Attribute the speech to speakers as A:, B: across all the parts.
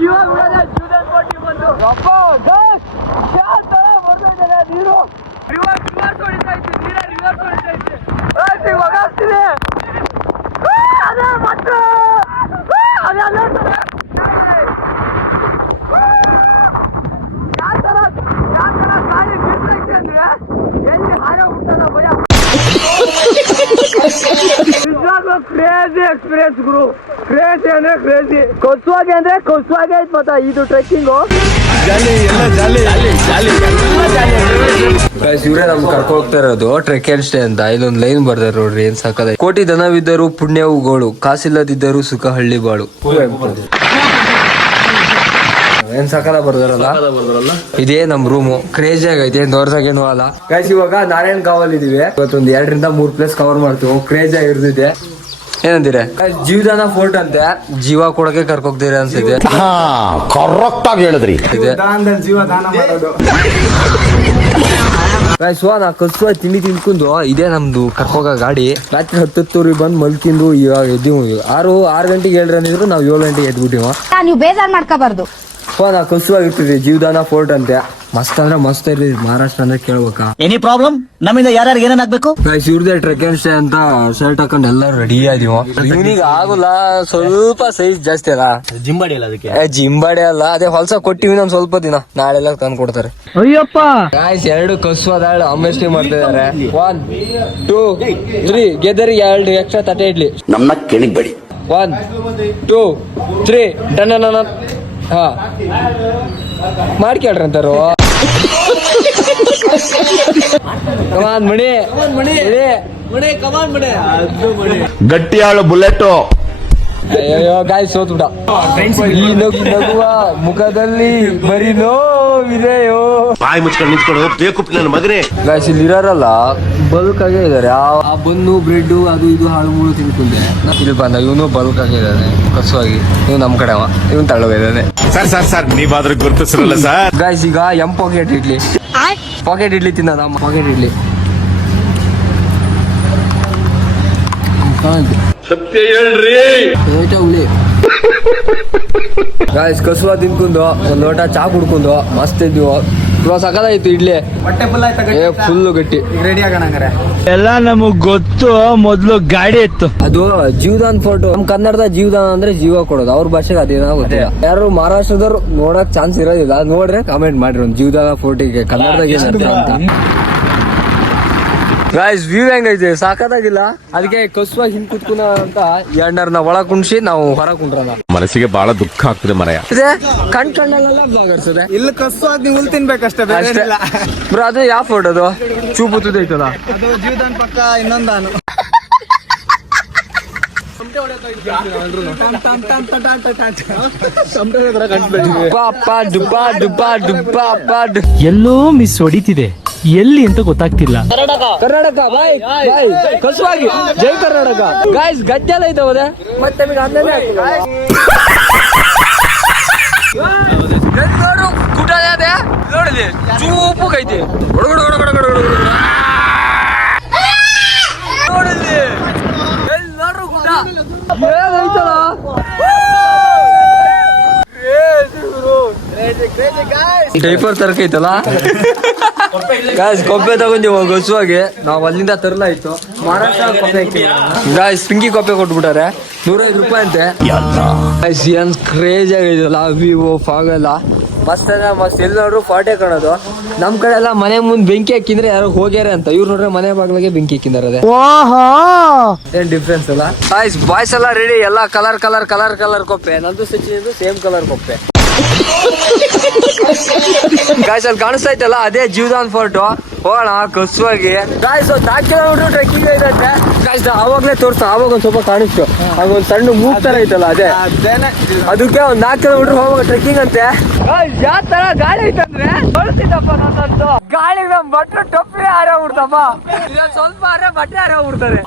A: you have read Do that. what you want to Rappo, go! ಕೊಸುವಾಗೆ ಐತ್ ಮತ್ತ ಇದು trekking
B: ಇವರೇ ನಮ್ ಕರ್ಕೊ ಹೋಗ್ತಾ ಇರೋದು. ಟ್ರೆಕ್ ಅಂಡ್ ಸ್ಟೇ ಅಂತ. ಇಲ್ಲೊಂದ್ ಲೈನ್ ಬರ್ದಾರ ನೋಡ್ರಿ ಏನ್ ಸಾಕದ ಕೋಟಿ ದನವಿದ್ದರು ಪುಣ್ಯವುಗಳು. ಗೋಳು ಕಾಸಿಲ್ಲದಿದ್ದರು ಸುಖ ಹಳ್ಳಿ ಬಾಳು ಏನ್ ಸಕಲ ಬರ್ದಾರಲ್ಲ? ಇದೇ ನಮ್ ರೂಮು ಕ್ರೇಜಿ ಆಗೈತೆ ನೋರ್ಸಾಗೇನು ಅಲ್ಲ. ಗೈಸ್ ಇವಾಗ ನಾರಾಯಣ್ ಕಾವಲ್ ಇದೀವಿ ಇವತ್ತೊಂದ್ ಎರಡರಿಂದ ಮೂರ್ ಪ್ಲೇಸ್ ಕವರ್ ಮಾಡ್ತೀವಿ. ಕ್ರೇಜ್ ಆಗಿರ್ತಿದೆ. ಏನಂತೀರ? ಜೀವದಾನ ಫೋರ್ಟ್ ಅಂತೆ. ಜೀವ ಕೊಡಕ್ಕೆ ಕರ್ಕೋಗ್ತೀರ ಅನ್ಸಿದೆ.
C: ಹಾ ಕರೆಕ್ಟ್ ಆಗಿ ಹೇಳಿದ್ರಿ.
B: ಸೊ ನಾ ಕಸುವ ತಿಂಡಿ ತಿನ್ಕೊಂಡು ಇದೇ ನಮ್ದು ಕರ್ಕೋಗ ಗಾಡಿ. ರಾತ್ರಿ ಹತ್ತತ್ತೂರಿಗೆ ಬಂದು ಮಲ್ಕಿಂದು ಇವಾಗ ಇದ್ದೀವಿ ಆರು ಆರು ಗಂಟೆಗೆ ಏಳ್ರ ಅಂದಿದ್ರು ನಾವು ಏಳು ಗಂಟೆಗೆ ಎದ್ಬಿಟ್ಟಿವ.
D: ನೀವು ಬೇಜಾರ್ ಮಾಡ್ಕೋಬಾರ್ದು.
B: ನಾ ಕಸುವಾಗಿರ್ತಿದ್ವಿ ಜೀವದಾನ ಫೋರ್ಟ್ ಅಂತೆ. ಮಸ್ತ್ ಅಂದ್ರೆ ಮಸ್ತ್ ಇರ್ರಿ ಮಹಾರಾಷ್ಟ್ರ ಅಂದ್ರೆ ಕೇಳ್ಬೇಕಾ?
E: ಎನಿ ಪ್ರಾಬ್ಲಮ್ ನಮ್ಮಿಂದ ಯಾರ್ಯಾರು ಏನಾಗ್ಬೇಕು
B: ಗಾಯ್ಸ್ ಇವ್ರದೇ ಟ್ರೆಕ್ ಅಂಡ್ ಸ್ಟೇ ಅಂತ ಶರ್ಟ್ ಹಾಕೊಂಡು ಎಲ್ಲರೂ ರೆಡಿ ಆದಿವ ಇವನಿಗೆ ಆಗುಲ್ಲ ಸ್ವಲ್ಪ ಸೈಜ್ ಜಾಸ್ತಿ ಅಲ್ಲ.
E: ಜಿಂಬಾಡಿ ಅಲ್ಲ ಅದಕ್ಕೆ?
B: ಏ, ಜಿಂಬಾಡಿ ಅಲ್ಲ ಅದೇ ಹೊಲ್ಸ ಕೊಟ್ಟಿವಿ ನಮ್ ಸ್ವಲ್ಪ ದಿನ. ನಾಳೆಲ್ಲ ತಂದು ಕೊಡ್ತಾರೆ.
A: ಅಯ್ಯಪ್ಪ!
B: ಗಾಯ್ಸ್ ಎರಡು ಕಸುವಾದಾಳು ಅಮ್ಮೆಸ್ಟಿ ಮಾಡ್ತಾ ಇದಾರೆ. ಒನ್ ಟೂ ತ್ರೀ ಗೆದರಿ ಎರಡು ಎಕ್ಸ್ಟ್ರಾ ತಟ್ಟೆ ಇಡ್ಲಿ.
C: ನಮ್ಮನ್ನ ಕೆಣಿಬೇಡಿ
B: one two three done done ಹಾ. ಮಾಡ್ಕೇಳ್ರಿ ಅಂತಾರು ಕಮಾನ್ ಮಣಿ. ಮಣಿ.
C: ಗಟ್ಟಿಯಾಳು ಬುಲೆಟ್.
B: ಅಯ್ಯೋ ಗಾಯ್ ಸೋತ್ಬಿಟ ಈ ನಗು ನಗುವ ಮುಖದಲ್ಲಿ ಬರೀ ನೋವಿದೆಯೋ.
F: ಬಾಯಿ ಮುಚ್ಕೊಂಡು ನಿಂತ್ಕೊಂಡು ಬೇಕು ನನ್ನ ಮಗನೇ.
B: ಗಾಯ್ಸ್ ಇಲ್ಲಿ ಇರೋರಲ್ಲ ಬಲ್ಕ್ ಆಗೇ ಇದಾರೆ. ಆ- ಆ ಬನ್ನು ಬ್ರೆಡ್ ಅದು ಇದು ಹಾಳು ಮೂಳು ತಿನ್ಕೊಂಡೆ. ಇಲ್ಲಿ ಬಂದ ಇವನು ಬಲ್ಕ್ ಆಗೇ ಇದ್ದಾನೆ ಕಸುವಾಗಿ. ಇವ್ ನಮ್ ಕಡೆ ಅವ. ಇವನ್ ತಳ್ಳೋಗಿದ್ದಾನೆ
F: ಸರ್ ಸರ್ ಸರ್ ನೀವಾದ್ರೂ ಗುರುತಿಸಿರಲ್ಲ ಸರ್?
B: ಗಾಯ್ಸ್ ಈಗ ಎಂ ಪಾಕೆಟ್ ಇಡ್ಲಿ. ಪಾಕೆಟ್ ಇಡ್ಲಿ ತಿನ್ನೋದ? ಪಾಕೆಟ್ ಇಡ್ಲಿ.
F: ಸತ್ಯ ಹೇಳ್ರಿ.
B: ಹುಳಿ ಗಾಯ್ಸ್ ಕಸುವ ತಿನ್ಕೊಂಡು ಒಂದ್ ಲೋಟ ಚಾ ಕುಡ್ಕೊಂಡು ಮಸ್ತ್ ಇದ್ವು. ಇವಾಗ ಸಕಲಾಯ್ತು ಇಡ್ಲಿ. ಏ ಫುಲ್ ಗಟ್ಟಿ.
A: ಎಲ್ಲ ನಮಗ್ ಗೊತ್ತು ಮೊದ್ಲು ಗಾಡಿ ಇತ್ತು.
B: ಅದು ಜೀವದಾನ್ ಫೋಟೋ ನಮ್ ಕನ್ನಡದ ಜೀವದಾನ ಅಂದ್ರೆ ಜೀವ ಕೊಡೋದು. ಅವ್ರ ಭಾಷೆಗೆ ಅದೇನೋ ಗೊತ್ತಿಲ್ಲ. ಯಾರು ಮಹಾರಾಷ್ಟ್ರದವ್ರು ನೋಡಕ್ ಚಾನ್ಸ್ ಇರೋದಿಲ್ಲ. ನೋಡ್ರೆ ಕಾಮೆಂಟ್ ಮಾಡ್ರಿ ಒಂದು ಜೀವದಾನ ಫೋಟೋಗೆ ಕನ್ನಡದಾಗ ಏನಂತ ಅಂತ. ಗಾಯ್ಸ್ ವ್ಯೂ ಹೆಂಗೈತೆ ಸಾಕಾದಾಗಿಲ್ಲ? ಅದಕ್ಕೆ ಕಸುವ ಹಿಂದ್ ಕುತ್ಕೊಂಡ ಅಂತ ಎರಡರ್ನ ಒಳ ಕುಣ್ಸಿ ನಾವು ಹೊರ ಕುಂಡ್ರಲ್ಲ
F: ಮನಸ್ಸಿಗೆ ಬಹಳ ದುಃಖ ಆಗ್ತದೆ
B: ಮನೆಯ ಕಣ್ ಕಣ್ಣಲ್ಲೆಲ್ಲ ಬ್ಲಾಗರ್ಸ್ ಇದೆ
A: ಇಲ್ಲಿ ಕಸ್ಸು ಅದ್ ನೀವು ಹುಲ್ ತಿನ್ಬೇಕಷ್ಟೇ
B: ಅಷ್ಟೇ. ಬ್ರೋ ಅದು ಯಾವ ಫೋಟೋ ಅದು? ಚೂಪು ತುದೈತಲ್ಲ
A: ಅದು ಜೀವದಾನ್ ಪಕ್ಕ ಇನ್ನೊಂದಾನು
B: ಡು-
G: ಎಲ್ಲೋ ಮಿಸ್ ಹೊಡಿತಿದೆ. ಎಲ್ಲಿ ಅಂತ ಗೊತ್ತಾಗ್ತಿಲ್ಲ.
B: ಕರ್ನಾಟಕ. Bye bye. ಕಸುವಾಗಿ ಜೈ ಕರ್ನಾಟಕ. ಗಾಯ್ಸ್ ಗದ್ದೆ ಎಲ್ಲ ಐತೆ ಮತ್ತೆ ನಮಗೆ ನೋಡು ಗುಡ್ಡ ಹುಡುಗ ಹುಡುಗ ಹುಡುಗ ನೋಡಿಲಿ ಎಲ್ಲಿ ನೋಡ್ರು ಗುಡ್ಡ. ಏನೈತಲ್ಲ ಡೈಪರ್ ತರಕೈತಲ್ಲ? ಗಾಯ್ಸ್ ಕೊಪ್ಪೆ ತಗೊಂಡಿವ ಗೊಸುವಾಗಿ ನಾವ್ ಅಲ್ಲಿಂದ ತರಲಾಯ್ತು ಮಹಾರಾಷ್ಟ್ರ ಗಾಯ್ಸ್ ಪಿಂಕಿ ಕೊಪ್ಪೆ ಕೊಟ್ಬಿಟ್ಟಾರೆ. ನೂರೈದು ರೂಪಾಯಿ ಅಂತೆ. ಗಾಯ್ಸ್ ಏನ್ ಕ್ರೇಜ್ ಆಗಿದೆಯಲ್ಲ ವಿವೋ ಫಾಗಲ್ಲ ಮಸ್ತ್ ಅಂದ್ರೆ ಮಸ್ತ್. ಎಲ್ಲಿ ನೋಡ್ರು ಫಾಟೆ ಕಾಣೋದು. ನಮ್ ಕಡೆ ಎಲ್ಲ ಮನೆ ಮುಂದ್ ಬೆಂಕಿ ಹಾಕಿದ್ರೆ ಯಾರೋ ಹೋಗ್ಯಾರೆ ಅಂತ. ಇವ್ರು ನೋಡ್ರೆ ಮನೆ ಬಾಗ್ಲಿಗೆ ಬೆಂಕಿ ಹಾಕಿದಾರೆ ಏನ್ ಡಿಫ್ರೆನ್ಸ್ ಅಲ್ಲ? ಬಾಯ್ಸ್ ಬಾಯ್ಸ್ ಎಲ್ಲ ರೆಡಿ ಎಲ್ಲ ಕಲರ್ ಕಲರ್ ಕಲರ್ ಕಲರ್ ಕೊಪ್ಪೆ ನಂದು ಸಚಿನ್ ಸೇಮ್ ಕಲರ್ ಕೊಪ್ಪೆ ಗಾಯ್ಸ್ ಅಲ್ಲಿ ಕಾಣಿಸ್ತಾ ಅದೇ ಜೀವದಾನ್ ಫೋರ್ಟ್ ಹೋಗೋಣ ಕಸುವಾಗಿ ಗಾಯ್ಸ್ ಒಂದ್ ನಾಲ್ಕು ಕಿಲೋಮೀಟರ್ ಟ್ರೆಕ್ಕಿಂಗ್ ಐತಂತೆ ಗಾಯ್ಸ್ ಅವಾಗ್ಲೇ ತೋರ್ಸ ಅವಾಗ ಒಂದ್ ಸ್ವಲ್ಪ ಕಾಣಿಸ್ತು. ಆಗ ಒಂದ್ ಸಣ್ಣ ಮೂಗ್ ತರ ಐತಲ್ಲ ಅದೇ. ಅದಕ್ಕೆ ಒಂದ್ ನಾಲ್ಕು ಕಿಲೋಮೀಟರ್ ಹೋಗುವಾಗ ಟ್ರೆಕ್ಕಿಂಗ್ ಅಂತೆ. ಯಾವ ತರ ಗಾಳಿ ಐತಂದ್ರೆ ಹೊಳ್ತಿದ್ದಪ್ಪ ನನ್ನಂತೂ. ಗಾಳಿ ನಮ್ ಬಟ್ರೆ ಟೊಪ್ಪಿ ಹಾರ ಬಿಡ್ತಪ್ಪ ಸ್ವಲ್ಪ ಹಾರ ಬಟ್ಟೆ ಹಾರ ಬಿಡ್ತಾರೆ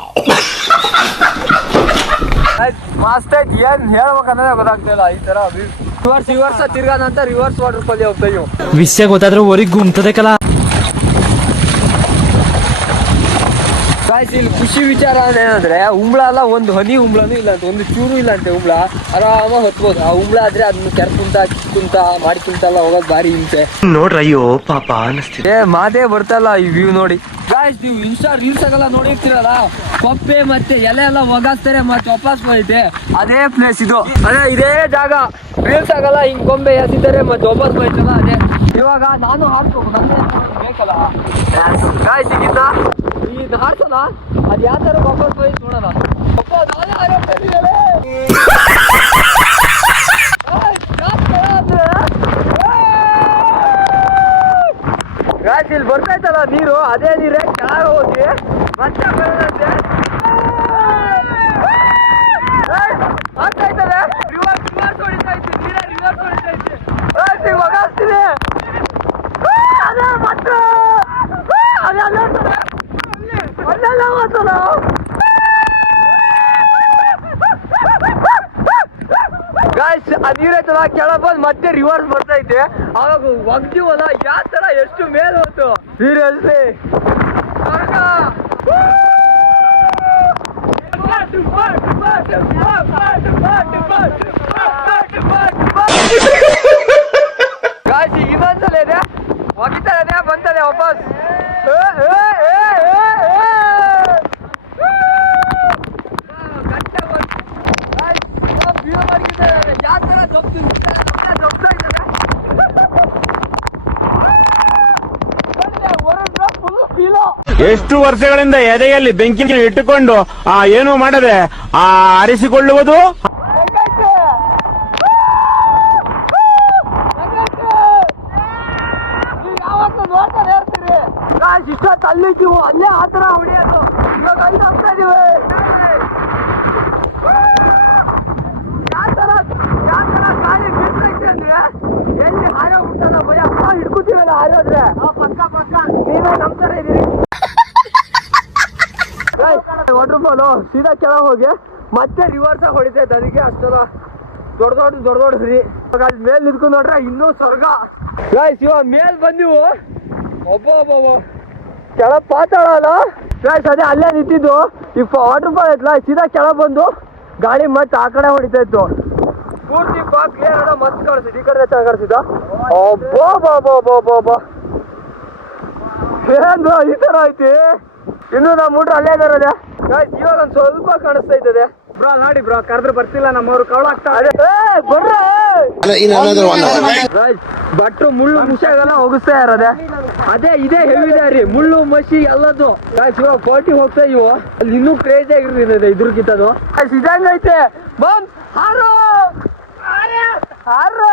B: ಮಸ್ತ್ ಐತಿ ಏನ್ ಹೇಳ್ಬೇಕಂದ್ರೆ ಗೊತ್ತಾಗ್ತಿಲ್ಲ ಈ ತರ ರಿವರ್ಸ್ ರಿವರ್ಸ್ ತಿರ್ಗಾ ನಂತರ ರಿವರ್ಸ್ ವಾಟರ್ ಫಾಲ್ ಹೋಗ್ತಾ ಇವು
G: ವಿಷಯ ಗೊತ್ತಾದ್ರೆ ಹೊರಗೆ ಗುಮ್ತದೆ ಕಲ.
B: ಇಲ್ಲಿ ಖುಷಿ ವಿಚಾರ ಏನಂದ್ರೆ ಉಂಬ್ಳ ಅಲ್ಲ ಒಂದು ಹನಿ ಉಂಬ್ಳನೂ ಇಲ್ಲ ಅಂತ ಒಂದು ಚೂರು ಇಲ್ಲ ಅಂತೆ ಉಂಬ್ಳ. ಆರಾಮ ಹೊತ್ಬೋದು. ಆ ಉಂಬ್ಳ ಆದ್ರೆ ಅದನ್ನ ಕೆರ್ಕುಂತ ಕಿತ್ಕುಂತ ಮಾಡಿಕುಂತ ಎಲ್ಲ ಹೋಗೋದು ಭಾರಿ ಹಿಂಸೆ.
F: ನೋಡ್ರಿ ಅಯ್ಯೋ ಪಾಪ ಅನಿಸ್ತಿದೆ.
B: ಏ ಮಾತೇ ಬರ್ತಲ್ಲ ಈ ವ್ಯೂ ನೋಡಿ. ಗಾಯ್ಸ್ ನೀವು ಇನ್ಸ್ಟಾ ರೀಲ್ಸ್ ಆಗಲ್ಲ ನೋಡಿರ್ತೀರಲ್ಲ? ಕೊಪ್ಪೆ ಮತ್ತೆ ಎಲೆ ಎಲ್ಲ ಒಗಾಸ್ತಾರೆ ಮತ್ತೆ ವಾಪಸ್ ಹೋಯ್ತೆ ಅದೇ ಪ್ಲೇಸ್ ಇದು. ಅದೇ ಇದೇ ಜಾಗ. ರೀಲ್ಸ್ ಆಗಲ್ಲ, ಹಿಂಗ್ ಕೊಂಬೆ ಎಸಿದ್ದಾರೆ ಮತ್ತೆ ವಾಪಸ್ ಬೈತಲ್ಲ ಅದೇ. ಇವಾಗ ನಾನು ಹಾಡ್ಬೇಕು ನಾನು ಬೇಕಲ್ಲ? ಗಾಯ್ಸ್ ಸಿಗಿದ್ದ ಈ ಹಾಡ್ಸಲ್ಲ ಅದ್ ಯಾವ ಥರ ವಾಪಸ್ ಬೈ ನೋಡೋಣ ಅಪ್ಪ ಇಲ್ಲಿ ಬರ್ತೈತಲ್ಲ ನೀರು, ಅದೇ ನೀರೇ ಕೆಳಗೆ ಹೋಗಿ ಮತ್ತೆ ಬರೋದಂತೆ ಆಗ್ತಾಯ್ತದೆ ರಿವರ್ಸ್ ರಿವರ್ಸ್ ಹೊಡಿತಾ ಇತ್ತು ನೀರೇ ರಿವರ್ಸ್ ಹೊಡಿತಾ ಇತ್ತು ಗಾಯ್ಸ್ ಈಗ ಒಗಾಸ್ತೀನಿ ಆ, ಅದೇ ಮತ್ತೆ ಆ, ಅದೇ ಅಲ್ಲೇ ಇರ್ತದೆ. ಅಲ್ಲೆಲ್ಲ ಹೋಗ್ತದ. ಗಾಯ್ಸ್ ಆ ಬಂದು ಮತ್ತೆ ರಿವರ್ಸ್ ಬರ್ತೈತೆ. ಅವಾಗ ಒಗ್ತೀವಲ್ಲ ಯಾವ ತರ ಎಷ್ಟು ಮೇಲ್ ಹೋಯ್ತು? ಸೀರಿಯಸ್ಲಿ ಗಾಯ್ಸ್
D: ಎಷ್ಟು ವರ್ಷಗಳಿಂದ ಎದೆಯಲ್ಲಿ ಬೆಂಕಿ ಇಟ್ಟುಕೊಂಡು ಆ ಏನು ಮಾಡದೆ ಆ ಆರಿಸಿಕೊಳ್ಳುವುದು?
B: ಅಲ್ಲಿದ್ದೀವು ಅಲ್ಲೇ ಆ ಥರ ಹೊಡಿಯೋದು. ಇವಾಗ ಅಲ್ಲಿ ಹೋಗ್ತಾ ಇದೀವಿ. ಯಾವ ಥರ ಯಾವ ಥರ ಗಾಳಿ ಅಂದ್ರೆ ಎಲ್ಲಿ ಹಾರೋಗ್ಬಿಟ್ಟಲ್ಲ ಬರೀ ಅಪ್ಪ ಹಿಡ್ಕೊತೀವಲ್ಲ ಹಾರೋದ್ರೆ? ಪಕ್ಕ ಪಕ್ಕ. ನೀವೇ ನಮ್ಮ ಥರ ಇದೀರಿ. ವಾಟರ್ ಫಾಲು ಸೀದಾ ಕೆಳಗೆ ಹೋಗಿ ಮತ್ತೆ ರಿವರ್ಸ್ ಹೊಡಿತೈತೆ ಅದಕ್ಕೆ ಅಷ್ಟೆಲ್ಲ ದೊಡ್ಡ ದೊಡ್ಡ ದೊಡ್ಡ ದೊಡ್ಡ ಇವಾಗ ಅಲ್ಲಿ ಮೇಲೆ ನಿಂತ್ಕೊಂಡು ನೋಡ್ರೆ ಇನ್ನೂ ಸ್ವರ್ಗ. ಗಾಯ್ಸ್ ಇವಾಗ ಮೇಲ್ ಬಂದಿವು ಒಬ್ಬ ಒಬ್ಬ ಕೆಳ ಪಾತಾಳ ಅಲ್ಲ? ಗಾಯ್ಸ್ ಅದೇ ಅಲ್ಲೇ ನಿಂತಿದ್ದು. ಈ ವಾಟರ್ ಫಾಲ್ ಐತ್ಲ ಸೀದಾ ಕೆಳ ಬಂದು ಗಾಡಿ ಮತ್ತೆ ಆ ಕಡೆ ಹೊಡಿತಾ ಇತ್ತು. ಪೂರ್ತಿ ಬಾ ಕ್ಲಿಯರ್ ಕಾಣಿಸಿದ್ ಈ ಕಡೆ ಕಾಣಿಸಿದ ಒಬ್ಬ ಬಾ ಬಾ ಏನು ಈ ತರ ಐತಿ? ಇನ್ನು ನಮ್ಮ ಊಟ ಅಲ್ಲೇ ಇದಾರದೆ ಇವಾಗ ಒಂದ್ ಸ್ವಲ್ಪ ಕಾಣಿಸ್ತಾ ಇದ್ದದೆ. ಬ್ರೋ ನೋಡಿ ಬ್ರೋ ಕರೆದ್ರೆ ಬರ್ತಿಲ್ಲ ನಮ್ಮವ್ರು ಕವಳ ಆಗ್ತಾ ಬರ್ರೆ ಭಟ್ರು ಮುಳ್ಳು ಮುಷಾಗೆಲ್ಲ ಹೋಗಿಸ್ತಾ ಇರೋದೆ. ಅದೇ ಇದೇ ಹೇಳಿದೆ ರೀ ಮುಳ್ಳು ಮಸಿ ಎಲ್ಲದು ಗಾಯ್ಸ್ ಇವಾಗ ಫೋರ್ಟಿ ಹೋಗ್ತಾ ಇವು. ಅಲ್ಲಿ ಇನ್ನೂ ಕ್ರೇಜ್ ಆಗಿರ್ತದೆ ಇದ್ರಕ್ಕಿಂತದು ಇದಂಗೈತೆ ಬಂದ್ ಹಾರು. ಹಾರು.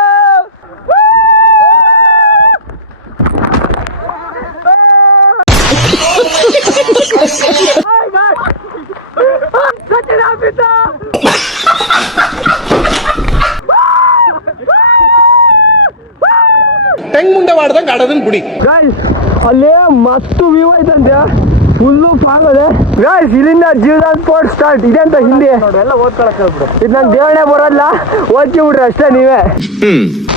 B: ಸಚಿನ್ ಆಗ್ಬಿಟ್ಟ
D: ಹೆಂಗ್ ಮುಂದೆ ಮಾಡ್ದಂಗ ಆಡೋದನ್ ಬಿಡಿ.
B: ಗಾಯ್ಸ್ ಅಲ್ಲೇ ಮತ್ತು ವ್ಯೂ ಐತಂತೆ. ಫುಲ್ಲು ಫಾಗ್ ಅದೆ ಗಾಯ್ಸ್ ಇಲ್ಲಿಂದ ಜೀವದಾನ್ ಸ್ಪೋರ್ಟ್ ಸ್ಟಾರ್ಟ್ ಇದೆ ಅಂತ ಹಿಂದೆ. ಎಲ್ಲ ಓದ್ಕೊಳಕ್ ಹೇಳ್ಬಿಡು. ಇದು ನನ್ ದೇವಣೆ ಬರೋಲ್ಲ. ಓದ್ಕಿ ಬಿಡ್ರಿ ಅಷ್ಟೇ ನೀವೇ.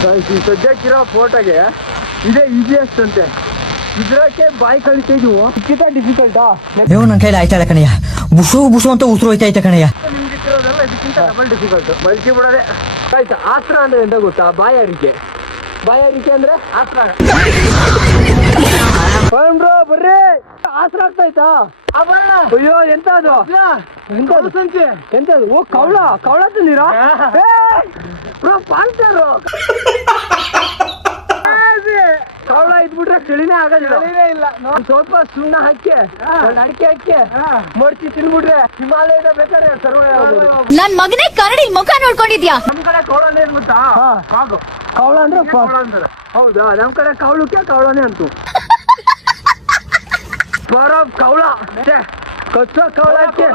B: ಗಾಯ್ಸ್ ಈ ಸದ್ಯಕ್ಕಿರೋ ಫೋಟೋಗೆ ಇದೇ ಈಸಿಯೆಸ್ಟ್ ಅಂತೆ ಇದ್ರಕ್ಕೆ ಬಾಯಿ ಕಳಿತಾ ಇದೀವು? ಕಿತ ಡಿಫಿಕಲ್ಟಾ
H: ಏನು ನನ್ನ ಕೈಲಿ ಆಯ್ತಾಳ ಕಣಯ್ಯ? ಬುಸು ಬುಸು ಅಂತ ಉಸಿರು ಹೋಯ್ತೈತೆ ಕಣಯ್ಯ.
B: ನಿಮ್ಗಿಟ್ಟಿರೋದೆಲ್ಲ ಇದಕ್ಕಿಂತ ಡಬಲ್ ಡಿಫಿಕಲ್ಟ್ ಬಲ್ಕಿ ಬಿಡೋದೆ ಆಯ್ತಾ ಆಸ್ತ್ರ ಅಂದ್ರೆ ಎಂತ ಗೊತ್ತಾ? ಬಾಯಾರಿಕೆ ಬಾಯಾರಿಕೆ ಅಂದ್ರೆ ಆಸ್ತ್ರ. ಬ್ರೋ ಬರ್ರಿ. ಆಸ್ತ್ರ ಆಗ್ತಾಯ್ತಾ ಅಯ್ಯೋ ಎಂತ ಅದು ಎಂತ ಸಂಚೆ ಎಂತ ಓ ಕವಳ ಕವಳ ತಂದಿರಾ ಬ್ರೋ ಪಾಂಚರು ಕವಳ ಚಳಿನೇ ಇಲ್ಲ ಸ್ವಲ್ಪ ಸುಣ್ಣ ಹಾಕಿ ಅಡಿಕೆ ಹಾಕಿ ಮಡ್ಚಿ ತಿನ್ಬಿಟ್ರೆ ಹಿಮಾಲಯದ ಬೇಕಾದ್ರೆ ಸರ್ವ
I: ನನ್ ಮಗನೇ ಕರಡಿ ಮುಖ ನೋಡ್ಕೊಂಡಿದ್ಯಾ?
B: ನಮ್ ಕಡೆ ಕವಳನೇ ಏನ್ ಗೊತ್ತಾ? ಕವಳ ಅಂದ್ರೆ ಪ- ಹೌದಾ? ನಮ್ ಕಡೆ ಕವಳಕ್ಕೆ ಕವಳನೇ ಅಂತು. ಬರೋ ಕೌಳ ಕಚ್ಚೋ ಕವಳಕ್ಕೆ.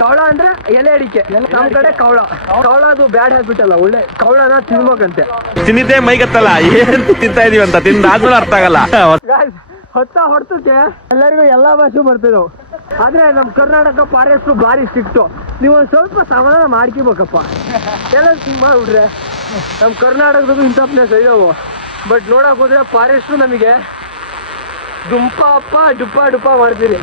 B: ಕವಳ ಅಂದ್ರೆ ಎಲೆ ಅಡಿಕೆ. ನಮ್ ಕಡೆ ಕವಳ ಕವಳ ಅದು ಬ್ಯಾಡ್ ಹ್ಯಾಬಿಟ್ ಒಳ್ಳೆ ಕವಳನ ತಿನ್ಬೇಕಂತೆ.
D: ತಿನ್ನಿದ್ದೆ ಮೈಗತ್ತಲ್ಲ ಏನ್ ತಿಂತಾ ಇದೀವಿ ಅಂತ ತಿಂದಾದ್ಮೇಲೆ ಅರ್ಥ ಆಗಲ್ಲ.
B: ಹೊತ್ತ ಹೊಡ್ತಕ್ಕೆ ಎಲ್ಲರಿಗೂ ಎಲ್ಲಾ ಭಾಷೆ ಬರ್ತಿದ್ವು ಆದ್ರೆ ನಮ್ ಕರ್ನಾಟಕ ಫಾರೆಸ್ಟ್ ಭಾರಿ ಸ್ಟ್ರಿಕ್ಟು ನೀವು ಒಂದ್ ಸ್ವಲ್ಪ ಸಮಾಧಾನ ಮಾಡ್ಕೋಬೇಕಪ್ಪ. ಎಲ್ಲ ಹಿಂಗ್ ಮಾಡ್ಬಿಡ್ರೆ ನಮ್ ಕರ್ನಾಟಕದಾಗೂ ಇಂಥ ಪ್ಲೇಸ್ ಇದಾವು. ಬಟ್ ನೋಡಕ್ ಹೋದ್ರೆ ಫಾರೆಸ್ಟ್ ನಮಗೆ ದುಂಪ ಅಪ್ಪ ಡುಪ್ಪ ಡುಪ್ಪ ಮಾಡ್ತೀರಿ.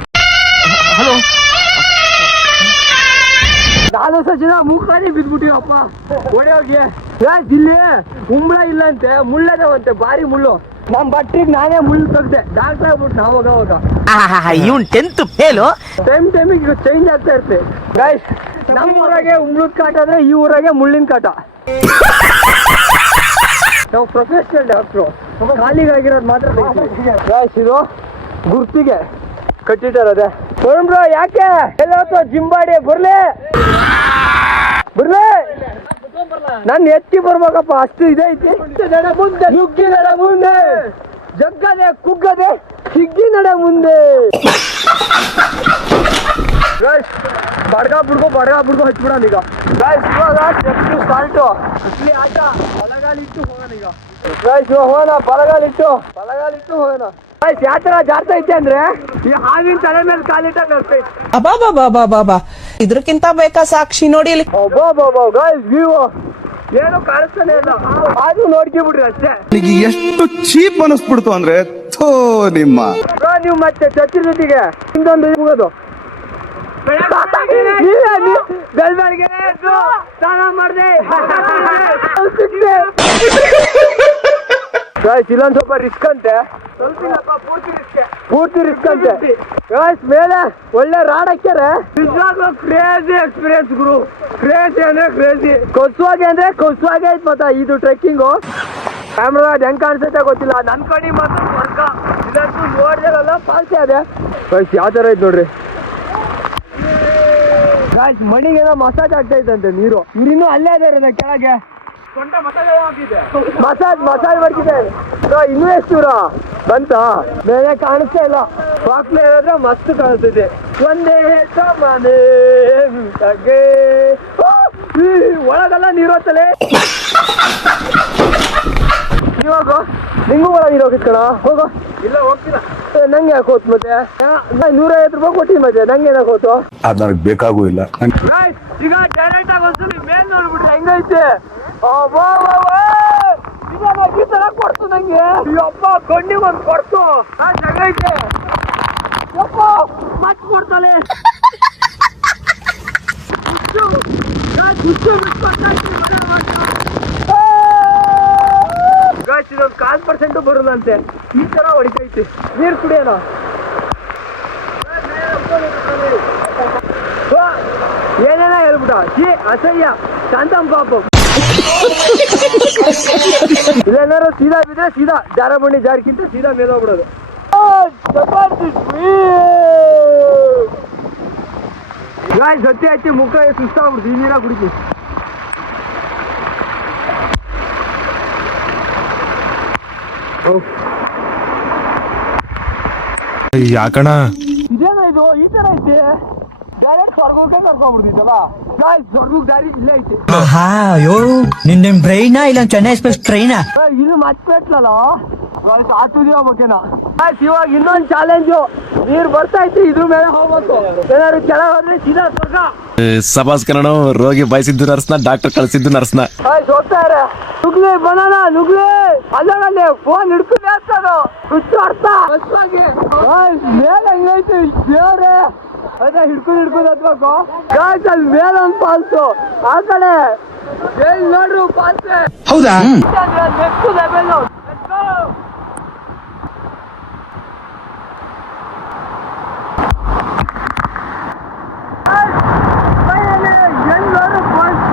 B: ನಾನು ಸಚಿನ ಮೂಕಾಲಿ ಬಿದ್ಬಿಟ್ಟಿವಪ್ಪ. ಒಡೆ ಯಾಕೆ ಇಲ್ಲಿ ಉಂಬಳ ಇಲ್ಲಂತೆ ಮುಳ್ಳದವಂತೆ ಭಾರಿ ಮುಳ್ಳು. ನಮ್ ಬಟ್ಟಿಗೆ ನಾನೇ ಮುಳ್ಳು ತೆಗ್ದೆ. ಡಾಕ್ಟರ್ ಆಗ್ಬಿಟ್ಟು ಅವಾಗ ಅವಾಗ.
J: ಇವನ್ ಟೆಂತ್ ಫೇಲು
B: ಟೈಮ್ ಟೈಮಿಗೆ ಚೇಂಜ್ ಆಗ್ತಾ ಇರ್ತೆ. ಗೈಸ್ ನಮ್ಮ ಊರಾಗೆ ಉಂಬ್ಳದ ಕಾಟ ಅಂದ್ರೆ ಈ ಊರಾಗೆ ಮುಳ್ಳಿನ ಕಾಟ. ನಾವು ಪ್ರೊಫೆಷನಲ್ ಡಾಕ್ಟ್ರು ಖಾಲಿಗಾಗಿರೋದು ಮಾತ್ರ ಗೈಸ್ ಇದು ಗುರ್ತಿಗೆ ಕಟ್ಟಿಟ್ಟಿರೋದೆ. ಬರೋಣ ಬ್ರೋ ಯಾಕೆ? ಎಲ್ಲ ಜಿಂಬಾಡಿ ಬರ್ಲಿ? ಬರ್ಲಿ? ನಾನು ಎತ್ತಿ ಬರ್ಬೇಕಪ್ಪ ಅಷ್ಟು ಇದೆ ಐತಿ. ನಡೆ ಮುಂದೆ ನುಗ್ಗಿ ನಡೆ ಮುಂದೆ. ಜಗ್ಗದೆ ಕುಗ್ಗದೆ ಸಿಗ್ಗಿ ನಡೆ ಮುಂದೆ. ಗೈಸ್ ಬಡ್ಗ ಬಿಡ್ಕೊ ಬಡ್ಗ ಬಿಡ್ಕೊ ಹಚ್ಬಿಡೋಣ ಈಗ. ಗೈಸ್ ಇವಾಗ ಸ್ಟೆಪ್ ಸ್ಟಾರ್ಟು ಇಲ್ಲಿ ಆಟ ಬಲಗಾಲಿಟ್ಟು ಹೋಗೋಣ ಈಗ. ಗೈಸ್ ಇವಾಗ ಹೋಗೋಣ ಬಲಗಾಲಿಟ್ಟು. ಬಲಗಾಲಿಟ್ಟು ಹೋಗೋಣ. ಗೈಸ್ ಯಾವ ತರ ಜಾರ್ತಾ ಐತೆ ಅಂದ್ರೆ ಈ ಹಾವಿನ ತಲೆ ಮೇಲೆ ಕಾಲಿಟ್ಟಾಗ ಅನ್ಸ್ತೈತೆ
K: ಅಬಾಬಾಬಾಬಾಬಾ ಇದಕ್ಕಿಂತ ಬೇಕಾ ಸಾಕ್ಷಿ ನೋಡಿ ಇಲ್ಲಿ.
B: ಏನು ಕಾಣಿಸ್ತಾನೆ ಇಲ್ಲ. ಅದು ನೋಡ್ಕೊಂಬಿಡ್ರಿ ಅಷ್ಟೇ.
C: ಎಷ್ಟು ಚೀಪ್ ಅನಿಸ್ಬಿಡ್ತು ಅಂದ್ರೆ ಥೋ ನಿಮ್ಮ.
B: ಬ್ರೋ, ನೀವು ಮತ್ತೆ ಚರ್ಚಿನ ಜೊತೆಗೆ ಇನ್ನೊಂದು ಹೋಗೋದು. ಎದ್ದು ಸ್ನಾನ ಮಾಡಿದೆ. ಗಾಯ್ಸ್ ಇಲ್ಲೊಂದು ಸ್ವಲ್ಪ ರಿಸ್ಕ್ ಅಂತೆ. ಪೂರ್ತಿ ರಿಸ್ಕ್ ಅಂತೆ. ಗಾಯ್ಸ್ ಮೇಲೆ ಒಳ್ಳೆ ರಾಡ್ ಹಾಕ್ಯಾರೆ. ಕ್ರೇಜಿ ಎಕ್ಸ್ಪೀರಿಯನ್ಸ್ ಗುರು. ಕ್ರೇಜಿ ಅಂದ್ರೆ ಕ್ರೇಜಿ ಕೊಸುವಾಗೆ ಅಂದ್ರೆ ಕೊಸುವಾಗೆ ಐತ್ ಮತ್ತ ಇದು ಟ್ರೆಕ್ಕಿಂಗು ಕ್ಯಾಮ್ರಾ ಹೆಂಗ್ ಕಾಣಿಸುತ್ತೆ ಗೊತ್ತಿಲ್ಲ. ನನ್ ಕಡೆ ಮಾತ್ರ ವರ್ಕ ಇಲ್ಲಂತೂ ನೋಡಿದರಲ್ಲ ಪಾಲ್ಸಿ ಅದೇ ಗಾಯ್ಸ್ ಯಾವ ತರ ಐತ್ ನೋಡ್ರಿ. ಗಾಯ್ಸ್ ಮಣಿಗೆಲ್ಲ ಮಸಾಜ್ ಆಗ್ತಾ ಇತ್ತಂತೆ ನೀರು. ಇನ್ನೂ ಅಲ್ಲೇ ಅದೇ ಇರೋದ ಕೆಳಗೆ. ಮಸಾಜ್ ಮಸಾಜ್ ಬರ್ತಿದೆ ಬ್ರೋ, ಇನ್ನೂ ಎಷ್ಟು ದೂರ ಬಂತ? ಬೇರೆ ಕಾಣಿಸ್ತಾ ಇಲ್ಲ. ಬಾಕ್ಲೆ ಹೇಳಿದ್ರೆ ಮಸ್ತ್ ಕಾಣಿಸ್ತಿದೆ. ಒಂದೇ ಮನೆ ತಗೆ ಓ, ಈ ಒಳಗೆಲ್ಲ ನೀರು ಹೋಗ್ತಲೆ? ಇವಾಗ ನಿಂಗೂ ಒಳಗೆ ನೀರು ಹೋಗಿತ್ಕಣ ಹೋಗೋ. ಇಲ್ಲ ಹೋಗ್ತಿಲ್ಲ. ನಂಗೆ ಯಾಕೆ ಹೋತ್ ಮತ್ತೆ? ನಾ ನೂರೈವತ್ತು ರೂಪಾಯಿ ಕೊಟ್ಟಿ ಮತ್ತೆ. ನಂಗೆ ಏನಕ್ಕೆ ಹೋತು?
C: ಅದ್ ನನಗೆ ಬೇಕಾಗೂ ಇಲ್ಲ.
B: ಈಗ ಡೈರೆಕ್ಟ್ ಆಗಿ ಒಂದ್ಸಲಿ ಮೇಲ್ ನೋಡ್ಬಿಟ್ರೆ ಹೆಂಗೈತೆ? ನಾನ್ ಈ ತರ ಕೊಡ್ತು ನಂಗೆ. ಅಯ್ಯಪ್ಪ ಕಣ್ಣಿಗೆ ಒಂದು ಕೊಡ್ತು. ಆ ಚೆನ್ನಾಗೈತೆ ಯಪ್ಪ ಮತ್ ಕೊಡ್ತಾಳೆ. ಇದೊಂದು ಕಾಲ್ ಪರ್ಸೆಂಟ್ ಬರಲ್ಲಂತೆ. ಈ ತರ ಹೊಡಿತೈತಿ. ನೀರು ಕುಡಿಯೋಣ ಏನೇನ ಹೇಳ್ಬಿಟ್ಟ. ಜಿ ಅಸಹ್ಯ. ಶಾಂತಂ ಪಾಪ. ಇಲ್ಲೇನಾರು ಸೀದಾ ಬಿದ್ರೆ ಸೀದಾ ಜಾರ ಬಂಡಿ ಜಾರ್ಕಿಂತ ಸೀದಾ ಮೇಲೆ ಹೋಗ್ಬಿಡೋದು ಸತ್ಯ ಹಚ್ಚಿ ಮುಖ ಸುಸ್ತಾಗ್ಬಿಡ್ತು ಈ ನೀರ ಓ
E: ಯಾಕಣ
B: ಇದೇನ ಇದು ಈ ತರ ಐತಿ. ಡೈರೆಕ್ಟ್ ಸ್ವರ್ಗಕ್ಕೆ ಸ್ವರ್ಗಕ್ಕೆ ದಾರಿ ಇಲ್ಲೇ ಐತಿ.
H: ಆಹಾ ಯೋಳು ನಿನ್ ನಿಮ್ ಬ್ರೈನಾ ಇಲ್ಲ ಚೆನ್ನೈ ಎಕ್ಸ್ಪ್ರೆಸ್ ಟ್ರೈನಾ
B: ಇದು ಮತ್ಪೆಟ್ಲಲ್ಲ ಆಟುದಿ ಹೋಗ್ಬೇಕೇನ. ಆಯ್ತು ಇವಾಗ ಇನ್ನೊಂದು ಚಾಲೆಂಜು ನೀರ್ ಬರ್ತಾ ಐತಿ ಇದ್ರ ಮೇಲೆ ಹೋಗ್ಬೇಕು. ಏನಾದ್ರು ಕೆಳಗೆ ಹೋದ್ರೆ ಸೀದಾ ಸ್ವರ್ಗ.
E: ಸಬಾಸ್ ಕನ್ನಡ ರೋಗಿ ಬಯಸಿದ್ದು ನರ್ಸ್ನ ಡಾಕ್ಟರ್ ಕಳಿಸಿದ್ದು ನರ್ಸ್ನ.
B: ಸೋತಾರೆ ಹೋಗ್ತಾರೆ ನುಗ್ಲಿ ಬನಾನ ನುಗ್ಲಿ. ಅಲ್ಲೇ ಫೋನ್ ಹಿಡ್ಕೊಂಡು ಅಂತ ಹುಚ್ಚು ಅರ್ಥ. ಹೊಸ್ದಾಗಿ. ಆಯ್ತ್, ಮೇಲೆ ಹೆಂಗೈತೆ ದೇವ್ರೆ. ಅದೇ ಹಿಡ್ಕೊಂಡು ಹಿಡ್ಕೊಂಡು ಹತ್ಬೇಕು ಗಾಯ್ಸ್ ಅಲ್ಲಿ ಮೇಲೊಂದು ಫಾಲ್ಸು ಆ ಕಡೆ. ಏನ್ ನೋಡ್ರು ಫಾಲ್ಸೆ
E: ಹೌದಾ?
B: ನೆಕ್ಸ್ಟ್ ಲೆವೆಲ್ ಎಲ್ಲರೂ ಫಾಲ್ಸ್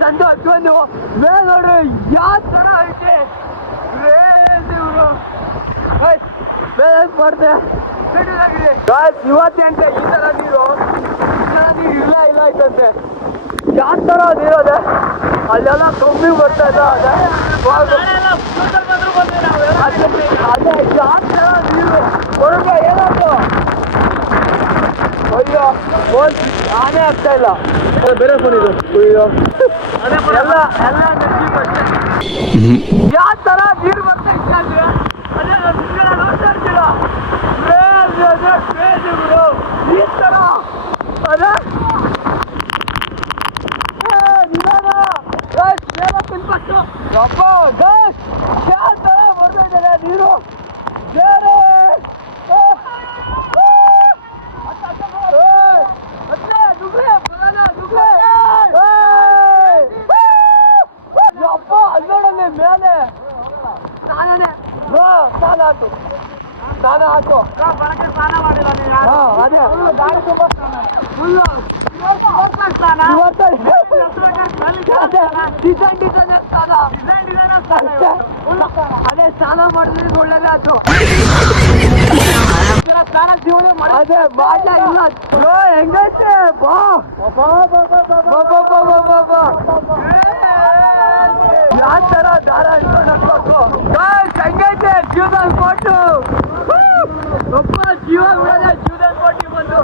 B: ಸಂದು ಹತ್ಕೊಂಡು ಮೇಲೆ ನೋಡ್ರಿ ಯಾವ ತರ ಐತೆ Crazy bro. ಆಯ್ತ್, ಮೇಲೆ ಇವತ್ತಂತೆ ಈ ತರ ನೀರು? ಈ ತರ ನೀರು ಇಲ್ಲ ಇಲ್ಲ ಐತಂತೆ ಯಾವ ತರ ಅಲ್ಲೆಲ್ಲ ಕಮ್ಮಿ ಬರ್ತಾ ಇಲ್ಲ ಅದೇ. ಅದೇ ಯಾವ ತರ ನೀರು ಹೊರಗೆ ಏನಾಯ್ತು ಅಯ್ಯೋ ಫೋನ್ ಆನೇ ಆಗ್ತಾ ಇಲ್ಲ. ಬೇರೆ ಫೋನ್ ಇದು ಅಯ್ಯೋ. ಎಲ್ಲ ಎಲ್ಲ ಯಾವ ತರ ನೀರು ಬರ್ತಾ ಇತ್ತು ಅಂದ್ರೆ? ಅದೇ. Merve, ne pedim bro. Yeter ha. ಸ್ನಾನ ಹಾಕು. ಹಾ ಅದೇ. ಗಾಡಿ ತುಂಬ ಅದೇ ಸ್ನಾನ ಮಾಡಿದ್ರೆ ಒಳ್ಳೆದೇ ಆಯ್ತು. ಇಲ್ಲ. ಬ್ರೋ ಹೆಂಗೈತೆ? ಬಾ. ಬಾ ಬಾ ಬಾ ಬಾ ಬಾ ಬಾ ಬಾ ಬಾ ಯಾವ ತರ ದಾರ ಹೆಂಗೈತೆ? ಜೀವನ ಕೊಟ್ಟು. ಒಬ್ಬ ಜೀವ ಬಿಡೋದೆ ಜೀವನ ಕೊಟ್ಟು ಬಂದು.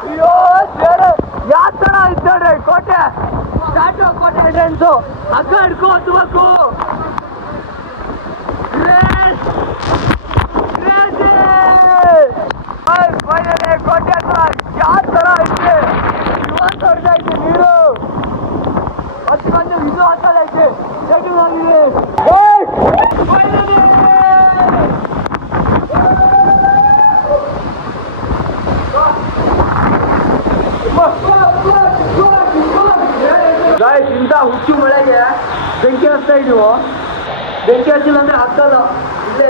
B: ಅಯ್ಯೋ ಸೇರೆ ಯಾವ ಇತ್ತು ನೋಡ್ರಿ ಕೋಟೆ? ಸ್ಟಾರ್ಟು ಕೋಟೆ ಎಂಟ್ರೆನ್ಸು ಹಗ್ಗ ಹಿಡ್ಕೋ, ಹತ್ಬೇಕು Great! Crazy! ಓಯ್, finally ಕೋಟೆ ಹತ್ರ ಯಾವ ತರ ಐತೆ ಇವತ್ತು ಹೊಡ್ತಾ ಐತೆ ನೀರು ಮತ್ತೆ ಬಂದು ಇದು ಹಾಕೋದು ಐತೆ ಸೆಟ್ಟಿಂಗ್ ಆಗಿದೆ ಓಯ್! Finally! ಗಾಯ್ಸ್ ಇಂಥ ಹುಚ್ಚು ಮಳೆಗೆ ಬೆಂಕಿ ಹಚ್ತಾ ಇದೀವು ಬೆಂಕಿ ಅಂದ್ರೆ ಹತ್ತಲ್ಲ. ಇಲ್ಲೇ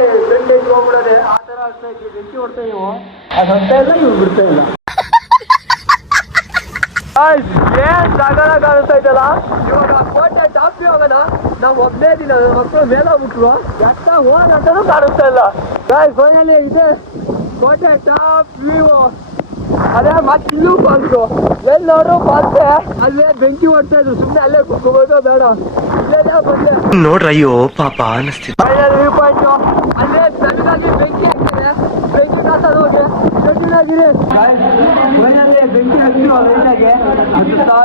B: ಬೆಂಕಿ ಹೋಗ್ಬಿಡೋದೆ. ಆ ತರ ಆಗ್ತಾ ಇದ್ವಿ. ಬೆಂಕಿ ಹೊಡ್ತಾ ಇದೀವು. ಅದು ಹತ್ತಾ ಇಲ್ಲ, ಇವ್ರು ಬಿಡ್ತಾ ಇಲ್ಲ. ಏನ್ ಏನ್ ಕಾಣಿಸ್ತಾ ಇದ್ದಲ್ಲ ಇವಾಗ ಕೋಟೆ ಟಾಪ್ ಹೋಗೋಣ. ನಾವು ಒಬ್ಬನೇ ದಿನ ಮಕ್ಕಳು ಮೇಲೆ ಹೋಗ್ಬಿಟ್ರು ಎತ್ತ ಹೋದಂತನೂ ಕಾಣಿಸ್ತಾ ಇಲ್ಲ. ಫೈನಲಿ ಇದೆ ಕೋಟೆ ಟಾಪ್ ವ್ಯೂ. ಅದೇ ಮತ್ತೆ ಇಲ್ಲೂ ಬಂದ್ರು. ಎಲ್ಲಿ ನೋಡ್ರು ಬಂದೆ. ಅಲ್ಲೇ ಬೆಂಕಿ ಹೊಡ್ತಾ ಇದ್ರು. ಸುಮ್ಮನೆ ಅಲ್ಲೇ ಕುಕ್ಕೋದು ಬೇಡ. ಇಲ್ಲೇ ಬಂದೆ?
D: ನೋಡ್ರ ಅಯ್ಯೋ ಪಾಪ ಅನಿಸ್ತಿದೆ.
B: ಫೈನಲ್ ವ್ಯೂ ಪಾಯಿಂಟ್ ಅಲ್ಲೇ ಸಣ್ಣದಾಗಿ ಬೆಂಕಿ ಹಾಕ್ತಾರೆ ಬೆಂಕಿ ಕಾಸೋದು ಹೋಗಿ. ಸಣ್ಣದಾಗಿದೆ ಬೆಂಕಿ ಲೈಟಾಗೆ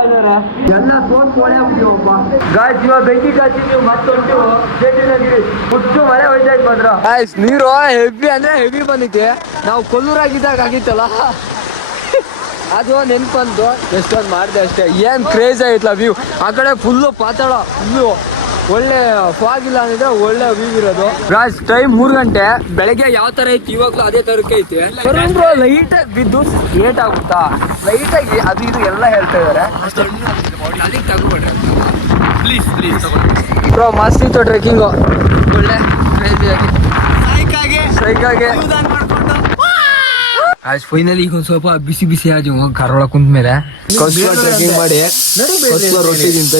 B: ಇದಾರೆ ಎಲ್ಲ ತೋರ್ಸ್ ಕೊಳೆ ಒಬ್ಬ. ಇವಾಗ ಬೆಂಕಿ ಕಾಸಿ ನೀವು ಹುಟ್ಟು ಮಳೆ ಹೋಯ್ತಾ
C: ನೀರು ಹೆವಿ ಅಂದ್ರೆ ಹೆವಿ ಬಂದಿದೆ. ನಾವು ಕೊಲ್ಲೂರಾಗಿದ್ದಾಗ ಆಗಿತ್ತಲ್ಲ? ಅದು ನೆನ್ಪು ಬಂತು ಎಷ್ಟೊಂದು ಮಾಡಿದೆ ಅಷ್ಟೇ. ಏನ್ ಕ್ರೇಜ್ ಆಯ್ತಲ್ಲ ವ್ಯೂ ಆ ಕಡೆ ಫುಲ್ಲು ಪಾತಾಳ ಫುಲ್ಲು ಒಳ್ಳೆ ಫಾಗ್ ಇಲ್ಲ ಅಂದ್ರೆ ಒಳ್ಳೆ ವ್ಯೂ ಇರೋದು. ರಾಜ್ ಟೈಮ್ ಮೂರು ಗಂಟೆ. ಬೆಳಗ್ಗೆ ಯಾವ ತರ ಐತಿ? ಇವಾಗ್ಲೂ ಅದೇ ತರಕ್ಕೆ ಐತಿ. ಲೈಟ್ ಬಿದ್ದು ಲೇಟ್ ಆಗುತ್ತಾ? ಲೈಟ್ ಆಗಿ ಅದು ಇದು ಎಲ್ಲ ಹೇಳ್ತಾ ಇದಾರೆ. ಪ್ಲೀಸ್ ಪ್ಲೀಸ್ ಬ್ರೋ ಮಸ್ತ್ ಇತ್ತು ಟ್ರೆಕ್ಕಿಂಗು ಒಳ್ಳೆ ಕ್ರೇಜಿ ಆಗಿ. ಸ್ಟ್ರೈಕ್ ಆಗಿ. ಆಯ್ತು ಫೈನಲ್ ಈಗ ಒಂದ್ ಸ್ವಲ್ಪ ಬಿಸಿ ಬಿಸಿ ಆಗಿ ಒಳಗೆ ಕುಂತ ಮೇಲೆ ಟ್ರೆಕ್ಕಿಂಗ್ ಮಾಡಿ ಕಸ್ಬ ರೊಟ್ಟಿ ತಿಂತ